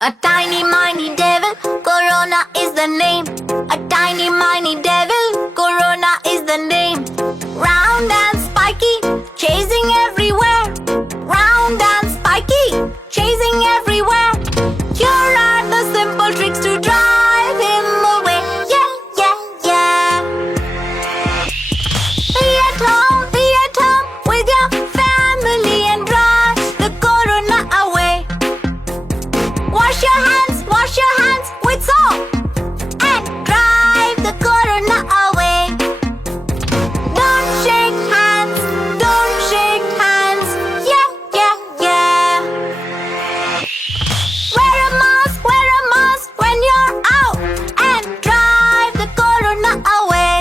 A tiny miny devil, Corona is the name. A tiny miny devil, Corona is the name. Round and spiky, chasing everywhere. Round and spiky, chasing everywhere. Here are the simple tricks to drive him away. Yeah, yeah, yeah. Be at home with your family and drive the Corona away. Wash your hands with soap and drive the Corona away. Don't shake hands, yeah, yeah, yeah. Wear a mask when you're out and drive the Corona away.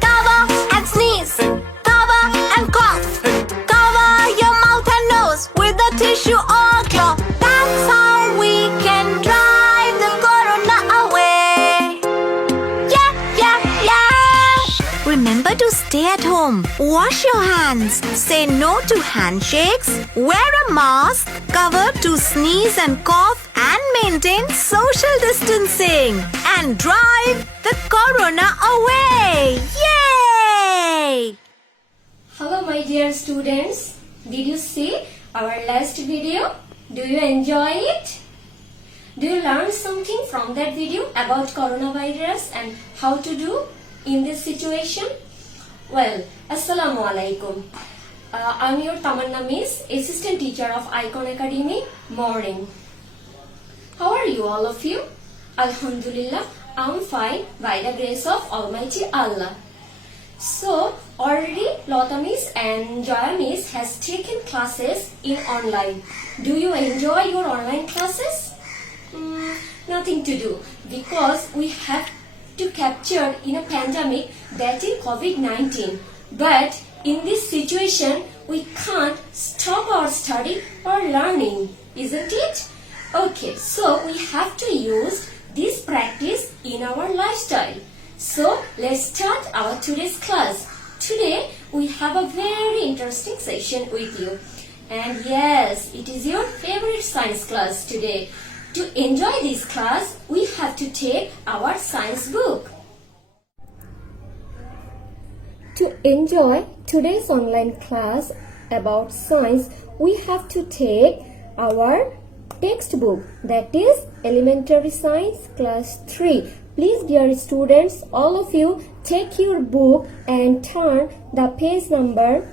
Cover and sneeze, cover and cough. Cover your mouth and nose with a tissue or cloth. That's how we can drive the Corona away. Yeah, yeah, yeah. Remember to stay at home. Wash your hands. Say no to handshakes. Wear a mask. Cover to sneeze and cough. And maintain social distancing. And drive the Corona away. Yay! Hello my dear students, did you see our last video? Do you enjoy it? Do you learn something from that video about coronavirus and how to do in this situation? Well, Assalamu alaikum. I'm your Tamanna Miss, Assistant Teacher of Icon Academy, Morning. How are you all of you? Alhamdulillah, I'm fine by the grace of Almighty Allah. So, already Lota Miss and Joya Miss has taken classes in online. Do you enjoy your online classes? Nothing to do because we have to capture in a pandemic that is COVID-19. But in this situation, we can't stop our study or learning, isn't it? Okay, so we have to use this practice in our lifestyle. So let's start our today's class. Today we have a very interesting session with you. And yes, it is your favorite science class today. To enjoy this class, we have to take our science book. To enjoy today's online class about science, we have to take our textbook, that is Elementary Science Class 3. Please dear students, all of you take your book and turn the page number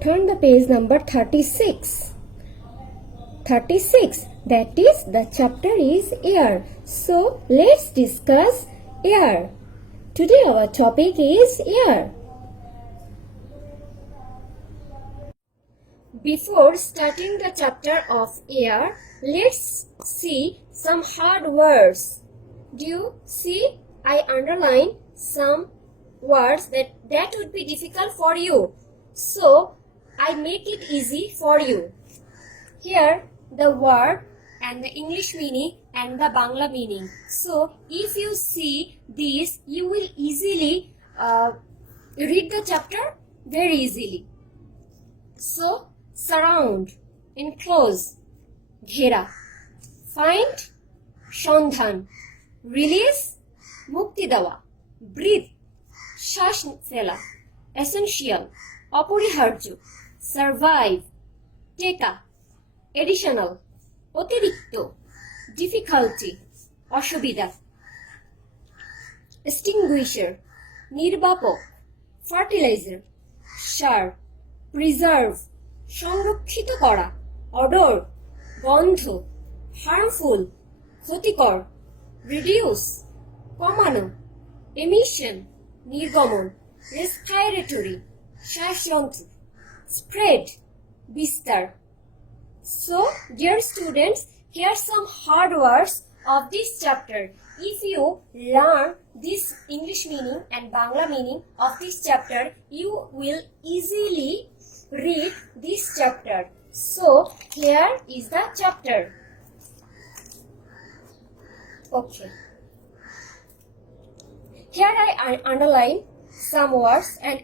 36. 36, that is the chapter is air. So let's discuss air. Today our topic is air. Before starting the chapter of air, let's see some hard words. Do you see? I underline some words that would be difficult for you. So, I make it easy for you. Here, the word and the English meaning and the Bangla meaning. So, if you see this, you will easily read the chapter very easily. So, surround, enclose, ঘেরা, find, সন্ধান, release, মুক্তি দেওয়া, breathe, শ্বাস ফেলা, essential, অপরিহার্য, survive, টেকা, additional, অতিরিক্ত, difficulty, অসুবিধা, extinguisher, নির্বাপক, fertilizer, সার, preserve, সংরক্ষিত করা, odor, গন্ধ, harmful, ক্ষতিকর, reduce, কমানো, emission, নির্গমন, respiratory, শ্বাসযন্ত্র, spread, বিস্তার. So, dear students, here are some hard words of this chapter. If you learn this English meaning and Bangla meaning of this chapter, you will easily read this chapter. So, here is the chapter. Okay. Here I underline some words and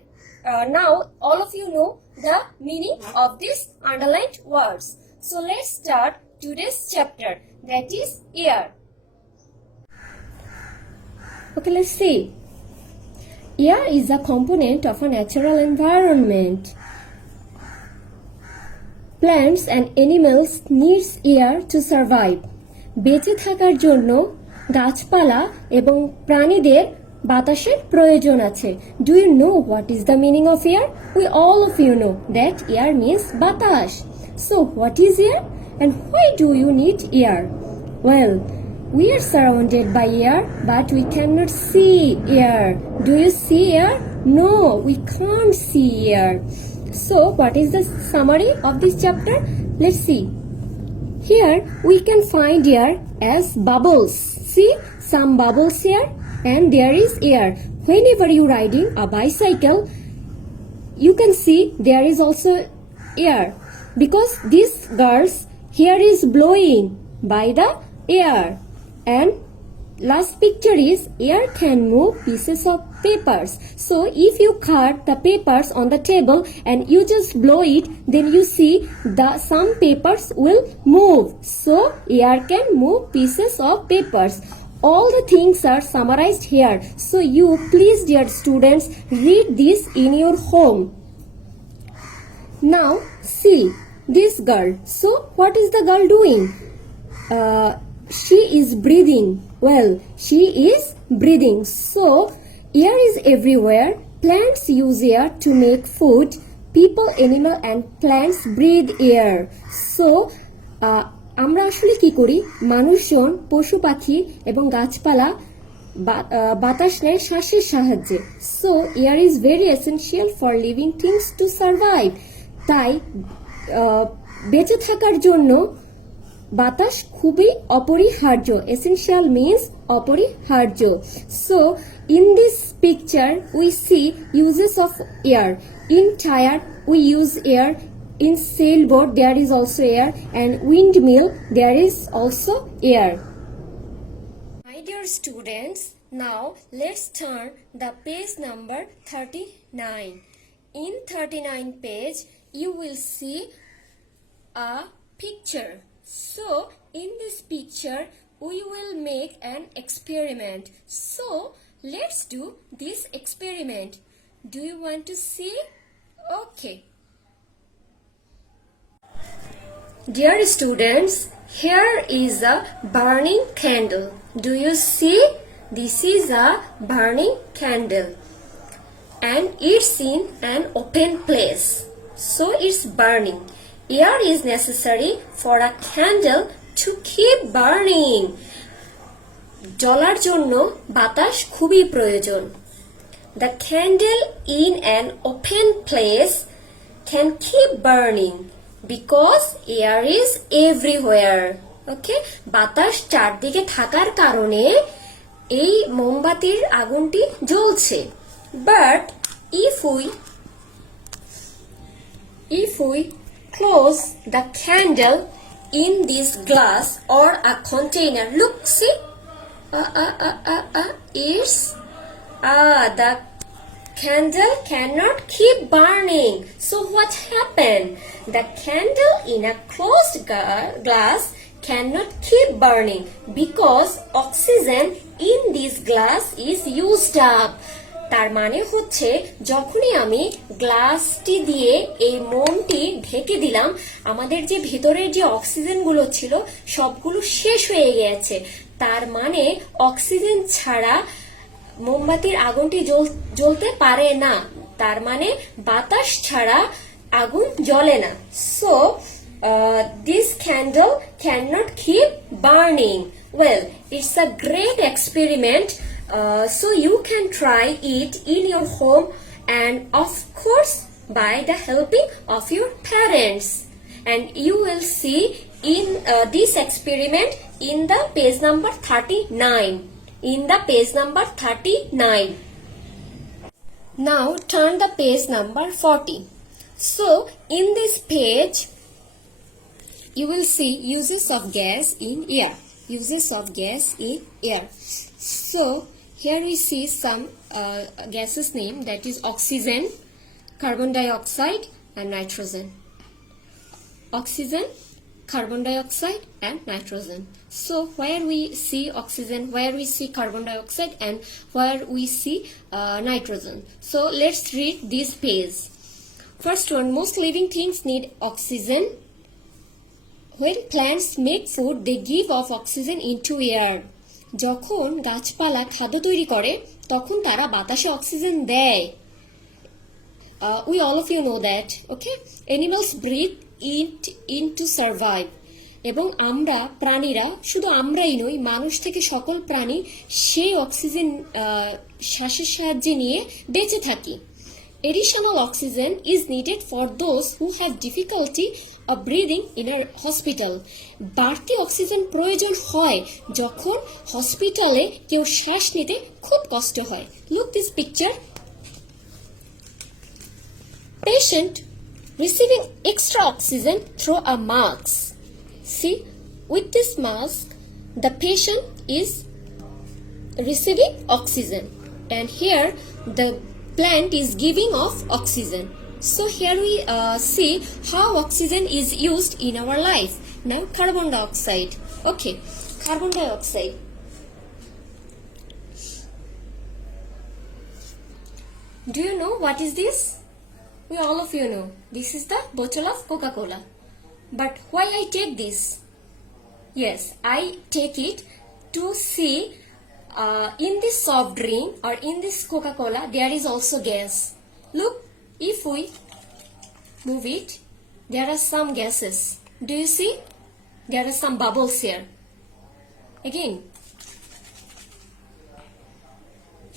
now all of you know the meaning of these underlined words. So let's start today's chapter, that is air. Okay, let's see. Air is a component of a natural environment. Plants and animals needs air to survive. বেঁচে থাকার জন্য গাছপালা এবং প্রাণীদের বাতাসের প্রয়োজন আছে. Do you know what is the meaning of air? We all of you know that air means বাতাস. So what is air and why do you need air? Well, we are surrounded by air but we cannot see air. Do you see air? No, we can't see air. So what is the summary of this chapter? Let's see. Here we can find air as bubbles. See some bubbles here and there is air. Whenever you riding a bicycle, you can see there is also air because this girl's hair is blowing by the air. And last picture is air can move pieces of papers. So if you cut the papers on the table and you just blow it, then you see some papers will move. So air can move pieces of papers. All the things are summarized here. So you please, dear students, read this in your home. Now see this girl. So what is the girl doing? She is breathing. Well, she is breathing. So air is everywhere. Plants use air to make food. People, animal and plants breathe air. So আমরা আসলে কি করি, মানুষজন, পশু পাখি এবং গাছপালা বাতাস নেয় শ্বাসের সাহায্যে. So air is very essential for living things to survive. তাই বেঁচে থাকার জন্য বাতাস খুবই অপরিহার্য. এসেনশিয়াল মিন্স অপরিহার্য. So in this picture we see uses of air. In tyre we use air. In sailboat there is also air and windmill there is also air. My dear students, now let's turn the page number 39. In 39 page you will see a picture. So in this picture we will make an experiment. So let's do this experiment. Do you want to see? Okay. Dear students, here is a burning candle. Do you see? This is a burning candle and it's in an open place. So it's burning. Air is necessary for a candle to keep burning. জ্বলার জন্য বাতাস খুবই প্রয়োজন. The candle in an open place can keep burning because air is everywhere. Okay, বাতাস চারদিকে থাকার কারণে এই মোমবাতির আগুনটি জ্বলছে. But if we close the candle in this glass or a container, look, see, the candle cannot keep burning. So what happened? The candle in a closed glass cannot keep burning because oxygen in this glass is used up. তার মানে হচ্ছে যখনই আমি গ্লাসটি দিয়ে এই মোমটি ঢেকে দিলাম, আমাদের যে ভিতরের যে অক্সিজেন গুলো ছিল সবগুলো শেষ হয়ে গেছে. তার মানে অক্সিজেন ছাড়া মোমবাতির আগুনটি জ্বলতে পারে না. তার মানে বাতাস ছাড়া আগুন জ্বলে না. So this candle cannot keep burning. Well, it's a great experiment. So you can try it in your home and of course by the helping of your parents. And you will see in this experiment in the page number 39. In the page number 39. Now turn the page number 40. So in this page you will see uses of gas in air. Uses of gas in air. So here we see some gases name, that is oxygen, carbon dioxide and nitrogen. Oxygen, carbon dioxide and nitrogen. So where we see oxygen, where we see carbon dioxide and where we see nitrogen. So let's read this page. First one, most living things need oxygen. When plants make food, they give off oxygen into air. যখন গাছপালা খাদ্য তৈরি করে তখন তারা বাতাসে oxygen দেয়. We all of you know that, okay? Animals breathe it in to survive. এবং আমরা প্রাণীরা, শুধু আমরাই নই, মানুষ থেকে সকল প্রাণী সেই অক্সিজেন শ্বাসের সাহায্যে নিয়ে বেঁচে থাকি. Additional oxygen is needed for those who have difficulty of breathing in a hospital. বাড়তি অক্সিজেন প্রয়োজন হয় যখন হসপিটালে কেউ শ্বাস নিতে খুব কষ্ট হয়. Look this picture. Patient receiving extra oxygen through a mask. See, with this mask, the patient is receiving oxygen, and here the plant is giving off oxygen. So here we see how oxygen is used in our life. Now carbon dioxide. Okay, carbon dioxide. Do you know what is this? We all of you know. This is the bottle of Coca-Cola. But why I take this? Yes, I take it to see in this soft drink or in this Coca-Cola there is also gas. Look, if we move it, there are some gases. Do you see? There are some bubbles here. Again.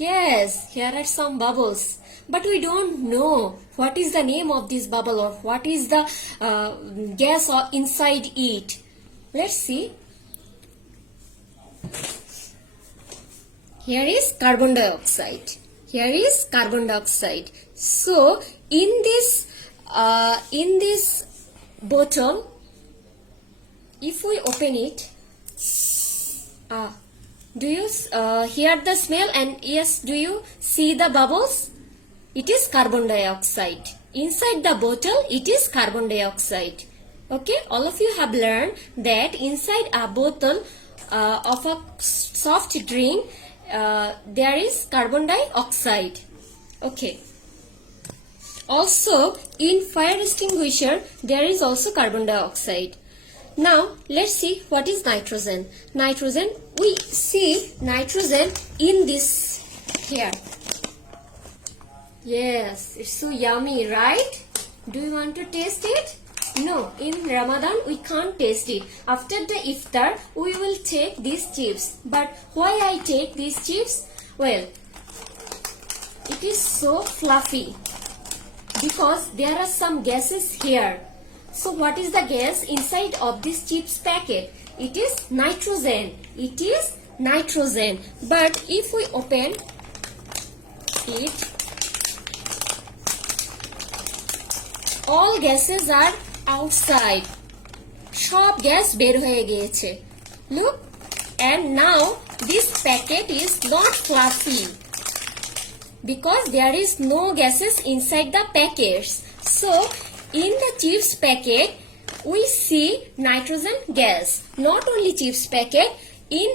Yes, here are some bubbles. But we don't know what is the name of this bubble or what is the gas inside it. Let's see. Here is carbon dioxide. Here is carbon dioxide. So in this bottle, if we open it, do you hear the smell? And yes, do you see the bubbles? It is carbon dioxide. Inside the bottle, it is carbon dioxide. Okay, all of you have learned that inside a bottle of a soft drink, there is carbon dioxide. Okay. Also, in fire extinguisher, there is also carbon dioxide. Now, let's see what is nitrogen. Nitrogen, we see nitrogen in this here. Yes, it's so yummy, right? Do you want to taste it? No, in Ramadan we can't taste it. After the iftar, we will take these chips. But why I take these chips? Well, it is so fluffy because there are some gases here. So what is the gas inside of this chips packet? It is nitrogen. It is nitrogen. But if we open it, all gases are outside. সব gas বের হয়ে গিয়েছে. Look, and now this packet is not fluffy because there is no gases inside the packets. So in the chips packet we see nitrogen gas. Not only chips packet, in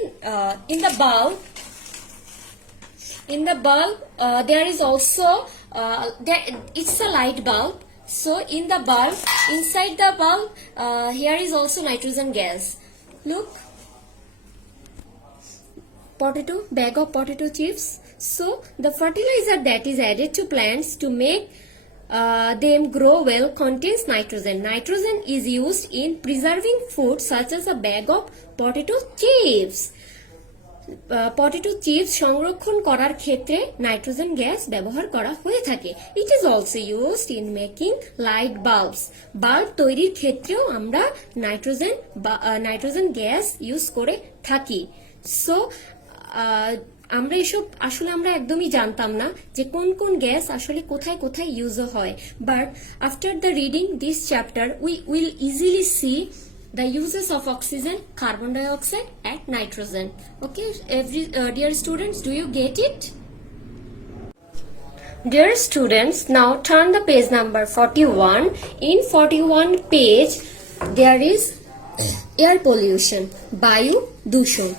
the bulb. In the bulb there is also it's a light bulb. So in the bulb, inside the bulb, here is also nitrogen gas. Look, potato, bag of potato chips. So the fertilizer that is added to plants to make them grow well contains nitrogen. Nitrogen is used in preserving food such as a bag of potato chips. Potato chips সংরক্ষণ করার ক্ষেত্রে nitrogen gas ব্যবহার করা হয়ে থাকে. It is also used in making light bulbs. Bulb তৈরির ক্ষেত্রেও আমরা নাইট্রোজেন গ্যাস ইউজ করে থাকি. সো আমরা এসব আসলে আমরা একদমই জানতাম না যে কোন কোন গ্যাস আসলে কোথায় কোথায় ইউজ হয়. But after the reading this chapter we will easily see the uses of oxygen, carbon dioxide and nitrogen. Okay, dear students, do you get it? Dear students, now turn the page number 41. In 41 page, there is air pollution, Bayu Dushan.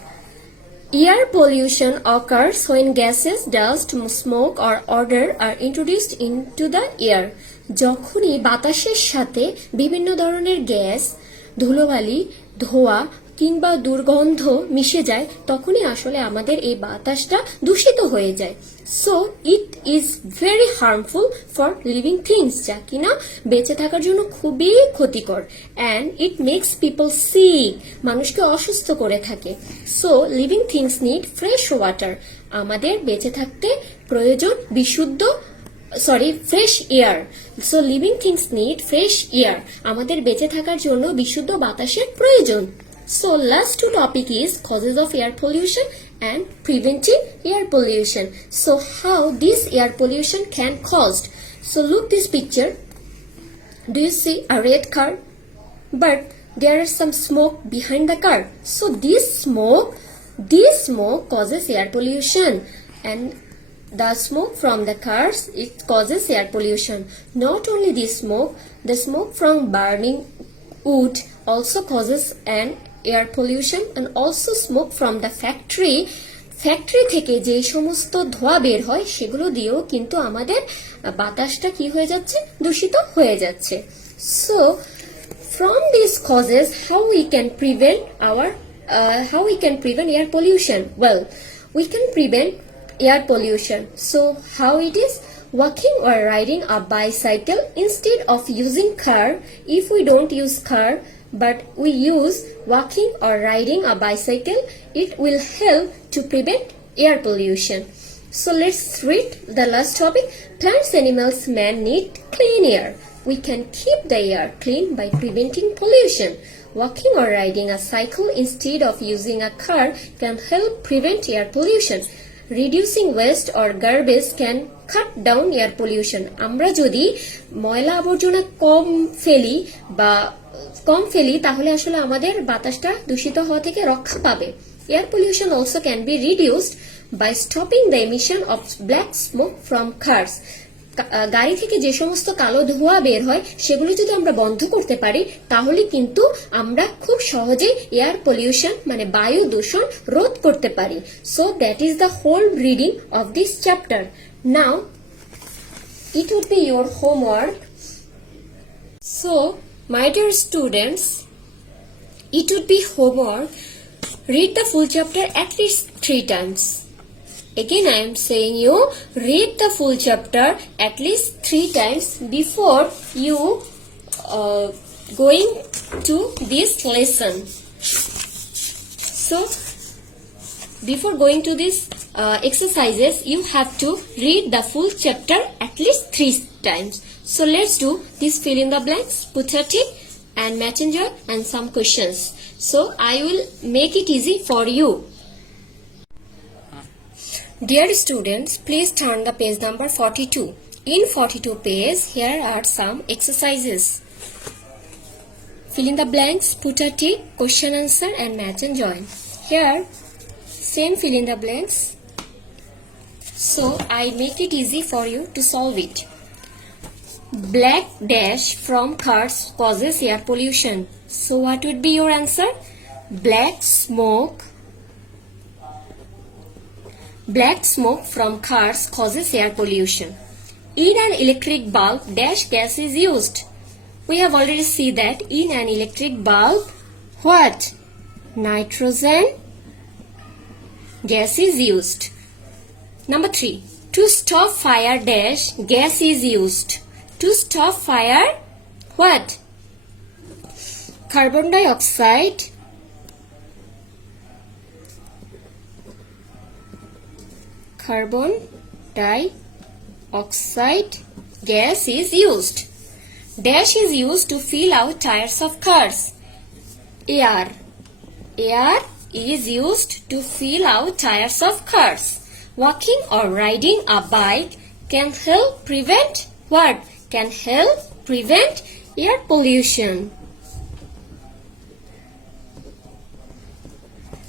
Air pollution occurs when gases, dust, smoke or odor are introduced into the air. যখনই বাতাসের সাথে বিভিন্ন ধরনের gas, ধুলোবালি, ধোঁয়া কিংবা দুর্গন্ধ মিশে যায় তখনই আসলে আমাদের এই বাতাসটা দূষিত হয়ে যায়। So it is very harmful for living things, যা কিনা বেঁচে থাকার জন্য খুবই ক্ষতিকর। And it makes people sick, মানুষকে অসুস্থ করে থাকে। So living things need fresh water, আমাদের বেঁচে থাকতে প্রয়োজন fresh air. So living things need fresh air, আমাদের বেঁচে থাকার জন্য বিশুদ্ধ বাতাসের প্রয়োজন। So last two topic is causes of air pollution and preventing air pollution. So how this air pollution can caused? So look this picture. Do you see a red car? But there is some smoke behind the car. So this smoke causes air pollution, and the smoke from the cars, it causes air pollution. Not only the smoke from burning wood also causes an air pollution, and also smoke from the factory থেকে যে সমস্ত ধোঁয়া বের হয় সেগুলো দিয়েও কিন্তু আমাদের বাতাসটা কি হয়ে যাচ্ছে, দূষিত হয়ে যাচ্ছে। So from these causes, how we can prevent air pollution? Well, we can prevent air pollution. So how it is? Walking or riding a bicycle instead of using car. If we don't use car but we use walking or riding a bicycle, it will help to prevent air pollution. So let's read the last topic. Plants, animals, man need clean air. We can keep the air clean by preventing pollution. Walking or riding a cycle instead of using a car can help prevent air pollution. Reducing waste or garbage can cut down air pollution. আমরা যদি ময়লা আবর্জনা কম ফেলি তাহলে আসলে আমাদের বাতাসটা দূষিত হওয়া থেকে রক্ষা পাবে। Air pollution also can be reduced by stopping the emission of black smoke from cars. গাড়ি থেকে যে সমস্ত কালো ধোঁয়া বের হয় সেগুলো যদি আমরা বন্ধ করতে পারি তাহলে কিন্তু আমরা খুব সহজে এয়ার পলিউশন মানে বায়ু দূষণ রোধ করতে পারি। So that is the whole reading of this chapter. Now it would be your homework. So my dear students, it would be homework. Read the full chapter at least 3 times. Again I am saying you read the full chapter at least 3 times before you going to this lesson. So before going to this exercises, you have to read the full chapter at least 3 times. So let's do this fill in the blanks, put a tick and messenger and some questions. So I will make it easy for you. Dear students, please turn the page number 42. In 42 page, here are some exercises. Fill in the blanks, put a tick, question answer and match and join. Here, same fill in the blanks. So I make it easy for you to solve it. Black dash from cars causes air pollution. So what would be your answer? Black smoke from cars causes air pollution. In an electric bulb, dash gas is used. We have already seen that in an electric bulb, what? Nitrogen gas is used. Number 3. To stop fire, dash gas is used. To stop fire, what? Carbon dioxide gas is used. Dash is used to fill out tires of cars. Air is used to fill out tires of cars. Walking or riding a bike can help prevent what? Can help prevent air pollution.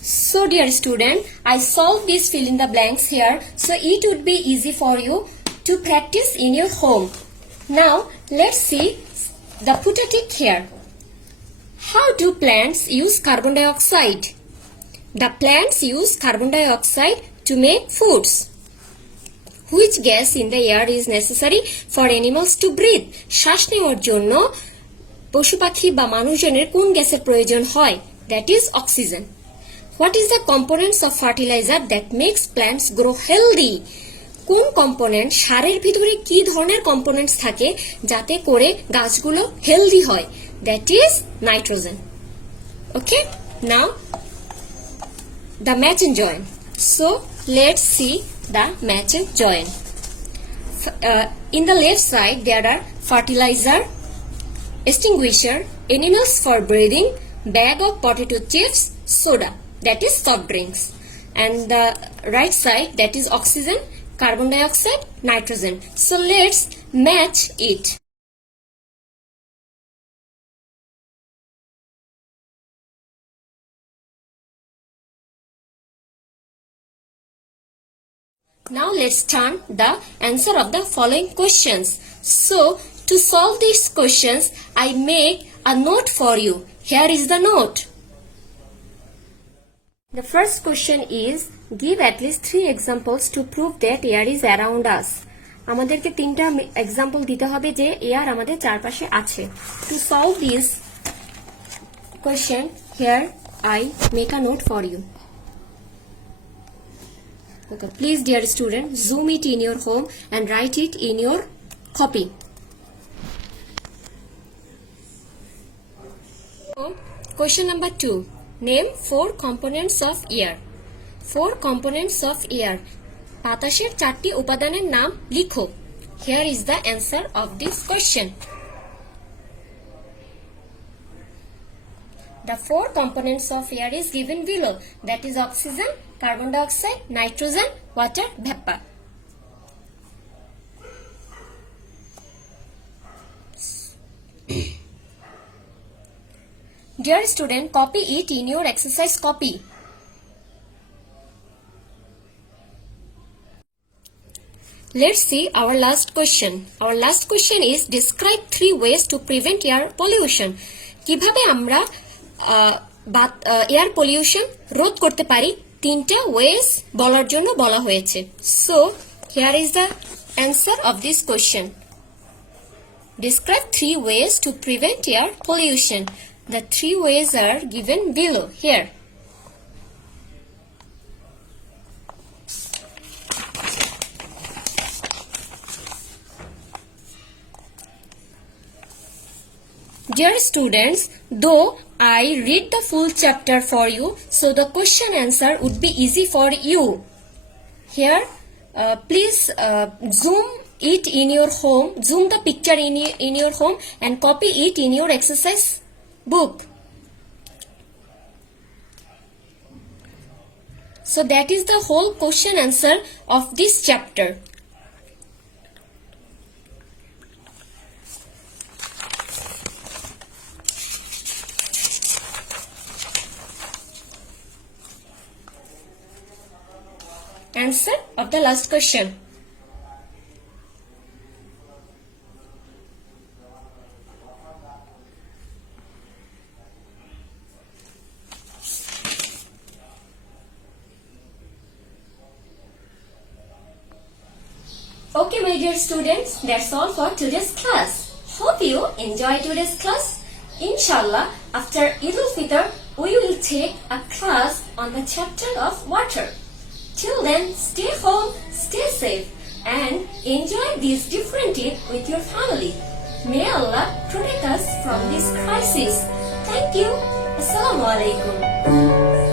So dear student, I solved this fill in the blanks here. So it would be easy for you to practice in your home. Now let's see the photo tick here. How do plants use carbon dioxide? The plants use carbon dioxide to make foods. Which gas in the air is necessary for animals to breathe? শ্বাস নেওয়ার জন্য পশু পাখি বা মানুষজনের কোন গ্যাসের প্রয়োজন হয়? That is oxygen. What is the components of fertilizer that makes plants grow healthy? কোন কম্পোনেন্ট সারের ভিতরে কি ধরনের কম্পোনেন্টস থাকে যাতে করে গাছগুলো হেলদি হয়? That is nitrogen. Okay, now the match and join. So let's see the match and join. In the left side there are fertilizer, extinguisher, animals for breathing, bag of potato chips, soda, that is soft drinks, and the right side, that is oxygen, carbon dioxide, nitrogen. So let's match it. Now let's turn the answer of the following questions. So to solve these questions, I make a note for you. Here is the note. The first question is, give at least 3 examples to prove that air is around us. আমাদেরকে 3টা example দিতে হবে যে air আমাদের চারপাশে আছে. To solve this question, here I make a note for you. Okay, please dear student, zoom it in your home and write it in your copy. So, question number 2. Name 4 components of air. 4 components of air. বাতাসের 4টি উপাদানের নাম লিখো. Here is the answer of this question. The 4 components of air is given below. That is oxygen, carbon dioxide, nitrogen, water, vapor. Dear student, copy it in your exercise copy. Let's see our last question. Our last question is, describe 3 ways to prevent air pollution. কিভাবে আমরা air pollution রোধ করতে পারি 3টা wedge বলার জন্য বলা হয়েছে. So here is the answer of this question. Describe 3 ways to prevent air pollution. The 3 ways are given below here. Dear students, though I read the full chapter for you, so the question answer would be easy for you. Here, please zoom it in your home, zoom the picture in your home and copy it in your exercise book. So that is the whole question answer of this chapter. Answer of the last question. Okay, my dear students, that's all for today's class. Hope you enjoy today's class. Inshallah, after Eid al-Fitr, we will take a class on the chapter of water. Till then, stay home, stay safe, and enjoy this different Eid with your family. May Allah protect us from this crisis. Thank you. Assalamu alaikum.